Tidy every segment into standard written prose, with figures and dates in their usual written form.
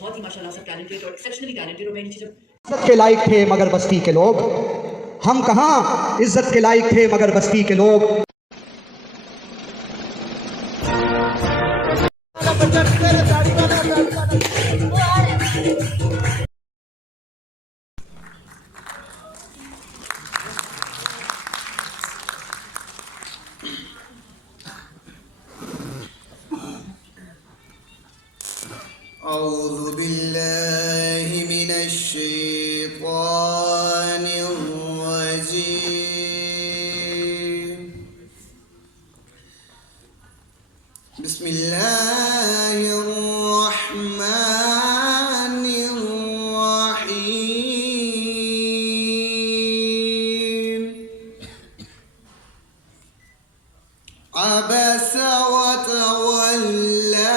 बहुत ही माशाल्लाह सब टैलेंटेड और एक्सेप्शनली टैलेंटेड। और मैं नीचे जब इज्जत के लायक थे मगर बस्ती के लोग, हम कहाँ इज्जत के लायक थे मगर बस्ती के लोग। औज़ु बिल्लाहि मिनश शैतानिर रजीम। बिस्मिल्लाहिर रहमानिर रहीम। अबस व तवल्ला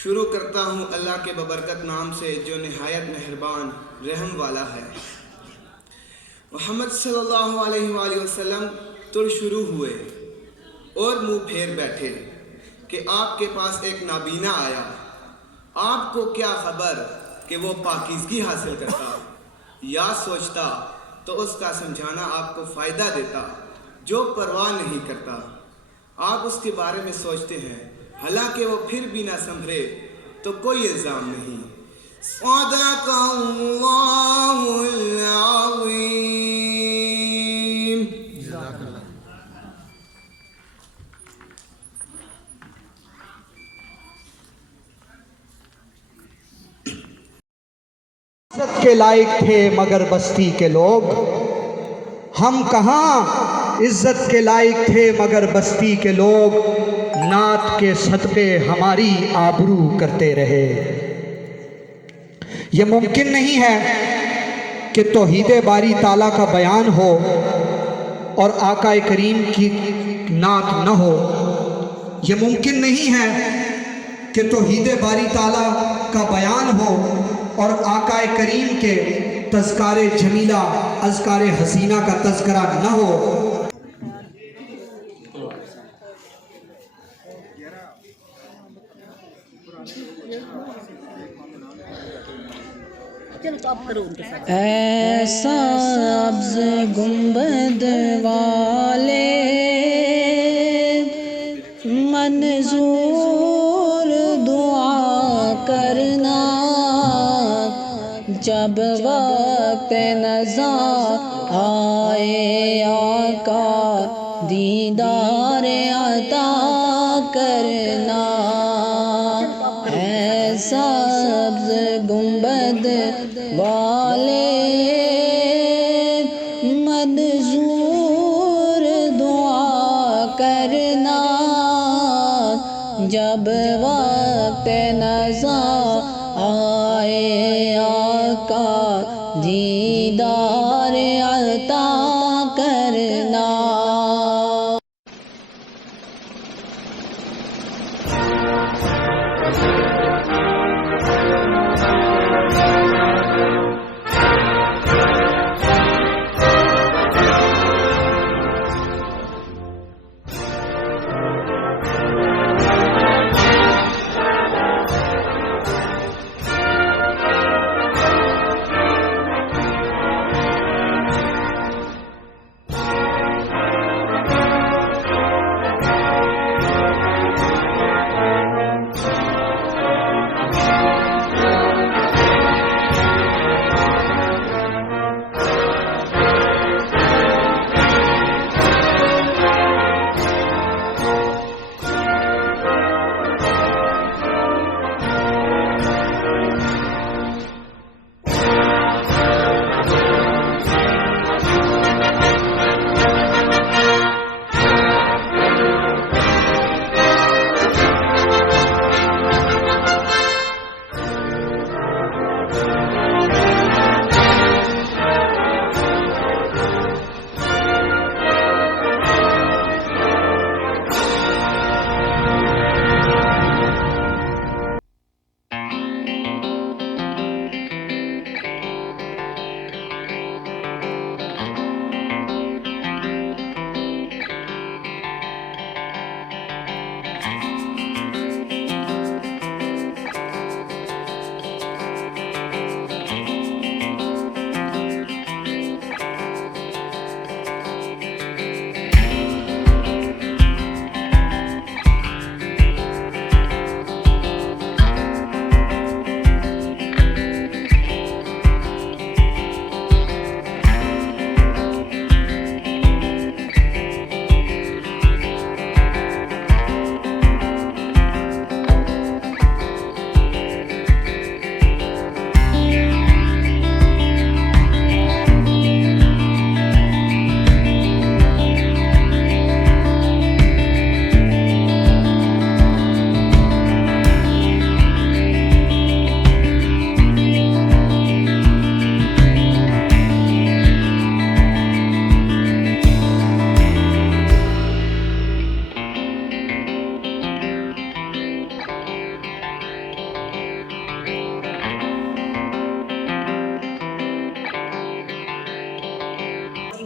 शुरू करता हूँ अल्लाह के बबरकत नाम से जो निहायत मेहरबान रहम वाला है। मोहम्मद सल्लल्लाहु अलैहि वसल्लम तुर शुरू हुए और मुंह फेर बैठे कि आपके पास एक नाबीना आया। आपको क्या खबर कि वो पाकीज़गी हासिल करता, या सोचता तो उसका समझाना आपको फ़ायदा देता। जो परवाह नहीं करता आप उसके बारे में सोचते हैं, हालांकि वो फिर भी ना संभले तो कोई इल्ज़ाम नहीं। सदक़ल्लाहुल अज़ीम। इज्जत के लायक थे मगर बस्ती के लोग, हम कहाँ इज्जत के लायक थे मगर बस्ती के लोग। नात के सदक़े हमारी आबरू करते रहे। ये मुमकिन नहीं है कि तौहीद बारी ताला का बयान हो और आका करीम की नात न हो। ये मुमकिन नहीं है कि तौहीद बारी ताला का बयान हो और आका करीम के तज़कारे जमीला अज़कारे हसीना का तज़करा न हो। ऐसा सब्ज़ गुंबद वाले मंजूर दुआ करना, जब वक्त नज़ा आए आका दीदार अता करना। ऐसा सब्ज़ गुंबद वाले मंजूर दुआ करना, जब वक्त नज़ा आए आका दीदार अता करना।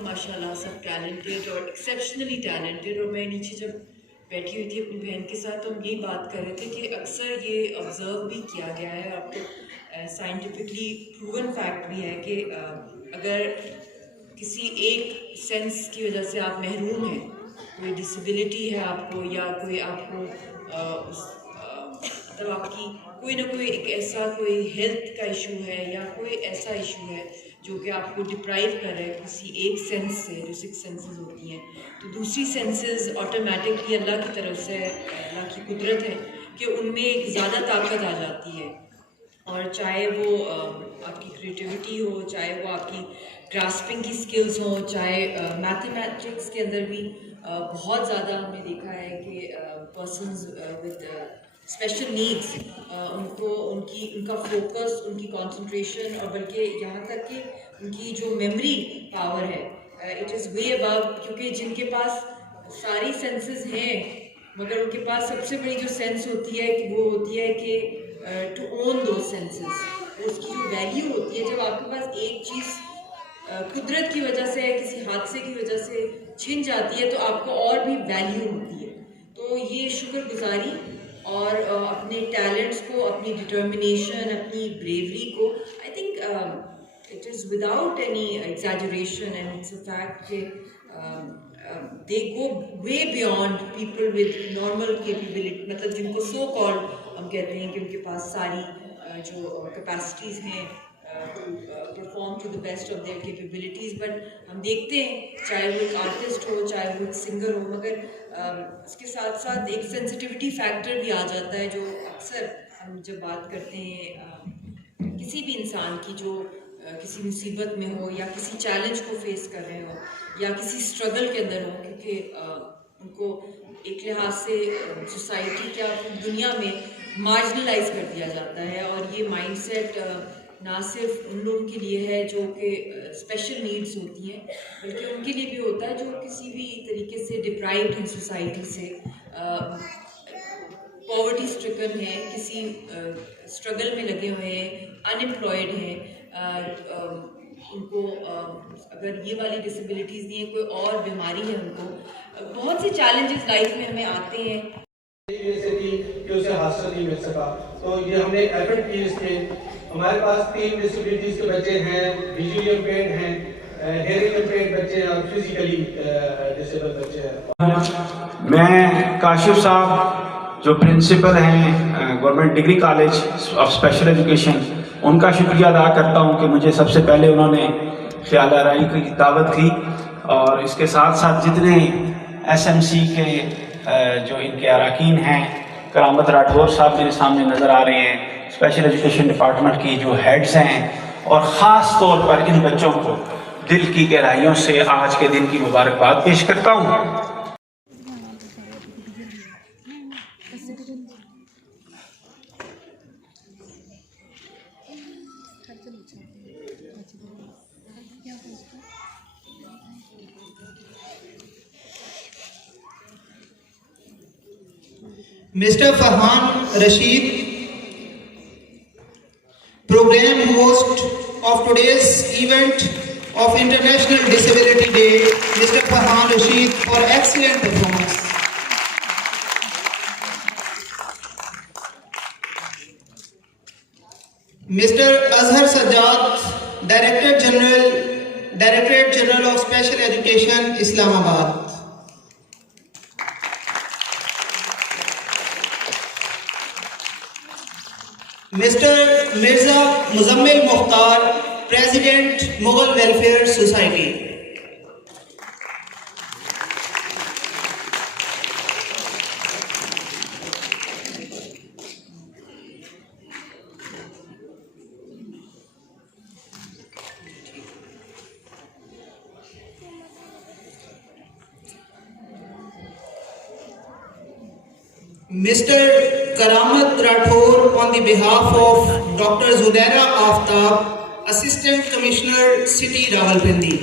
माशाल्लाह सब टैलेंटेड और एक्सेप्शनली टैलेंटेड। और मैं नीचे जब बैठी हुई थी अपनी बहन के साथ तो हम यही बात कर रहे थे कि अक्सर ये ऑब्ज़र्व भी किया गया है, आपको साइंटिफिकली प्रूवन फैक्ट भी है कि अगर किसी एक सेंस की वजह से आप महरूम हैं, कोई डिसेबिलिटी है आपको, या कोई आपको मतलब आपकी कोई ना कोई एक ऐसा कोई हेल्थ का इशू है या कोई ऐसा इशू है जो कि आपको डिप्राइव कर रहा है किसी एक सेंस से, जो 6 सेंसेस होती हैं, तो दूसरी सेंसेस ऑटोमेटिकली अल्लाह की तरफ से, अल्लाह की कुदरत है कि उनमें एक ज़्यादा ताकत आ जाती है। और चाहे वो आपकी क्रिएटिविटी हो, चाहे वो आपकी ग्रास्पिंग की स्किल्स हो, चाहे मैथमेटिक्स के अंदर भी बहुत ज़्यादा हमने देखा है कि पर्सन्स विद स्पेशल नीड्स उनको उनका फोकस, उनकी कंसंट्रेशन और बल्कि यहाँ तक कि उनकी जो मेमोरी पावर है इट इज़ वे अबव, क्योंकि जिनके पास सारी सेंसेस हैं मगर उनके पास सबसे बड़ी जो सेंस होती है वो होती है कि टू ओन दो सेंसेस, उसकी जो वैल्यू होती है, जब आपके पास एक चीज़ कुदरत की वजह से, किसी हादसे की वजह से छिन जाती है तो आपको और भी वैल्यू होती है। तो ये शुक्रगुजारी और अपने टैलेंट्स को, अपनी डिटर्मिनेशन, अपनी ब्रेवरी को, I think it is without any exaggeration and it's a fact कि they go way beyond people with normal capability, मतलब जिनको so called हम कहते हैं कि उनके पास सारी जो कैपेसिटीज़ हैं to perform to the best of their capabilities, but हम देखते हैं चाहे वो एक आर्टिस्ट हो, चाहे वो एक सिंगर हो, मगर इसके साथ साथ एक सेंसिटिविटी फैक्टर भी आ जाता है जो अक्सर हम जब बात करते हैं किसी भी इंसान की जो किसी मुसीबत में हो या किसी चैलेंज को फेस कर रहे हो या किसी स्ट्रगल के अंदर हो, क्योंकि उनको एक लिहाज से सोसाइटी क्या दुनिया में मार्जिनलाइज कर दिया जाता है और ये माइंडसेट ना सिर्फ उन लोगों के लिए है जो कि स्पेशल नीड्स होती हैं, बल्कि उनके लिए भी होता है जो किसी भी तरीके से डिप्राइव्ड हैं सोसाइटी से, पॉवर्टी स्ट्रिकन है, किसी स्ट्रगल में लगे हुए हैं, अनएम्प्लॉयड हैं, उनको अगर ये वाली डिसेबिलिटीज़ नहीं है, कोई और बीमारी है, उनको बहुत से चैलेंजेस लाइफ में हमें आते हैं कि उसे हासिल नहीं मिल सका। तो ये हमने एफर्ट की इसमें। हमारे पास 3 डिसेबिलिटीज़ के बच्चे हैं, विजुअली इम्पेयर्ड हैं, हेयरिंग इम्पेयर्ड बच्चे हैं और फिजिकली डिसेबल बच्चे हैं। मैं काशिफ साहब जो प्रिंसिपल हैं government degree college of special education, उनका शुक्रिया अदा करता हूं कि मुझे सबसे पहले उन्होंने ख्याल आराई की दावत की, और इसके साथ साथ जितने SMC के जो इनके अरकान हैं, करामत राठौर साहब मेरे सामने नज़र आ रहे हैं, स्पेशल एजुकेशन डिपार्टमेंट की जो हेड्स हैं, और ख़ास तौर पर इन बच्चों को दिल की गहराइयों से आज के दिन की मुबारकबाद पेश करता हूँ। Mr. Farhan Rashid, program host of today's event of International Disability Day, Mr. Farhan Rashid, for excellent performance. Mr. Azhar Sajjad, Directorate General of Special Education, Islamabad. Mr. Mirza Muzammil Mukhtar, President, Mughal Welfare Society. Mr. Karamat Rathore, on the behalf of Dr. Zudaira Aftab, Assistant Commissioner, City Rawalpindi.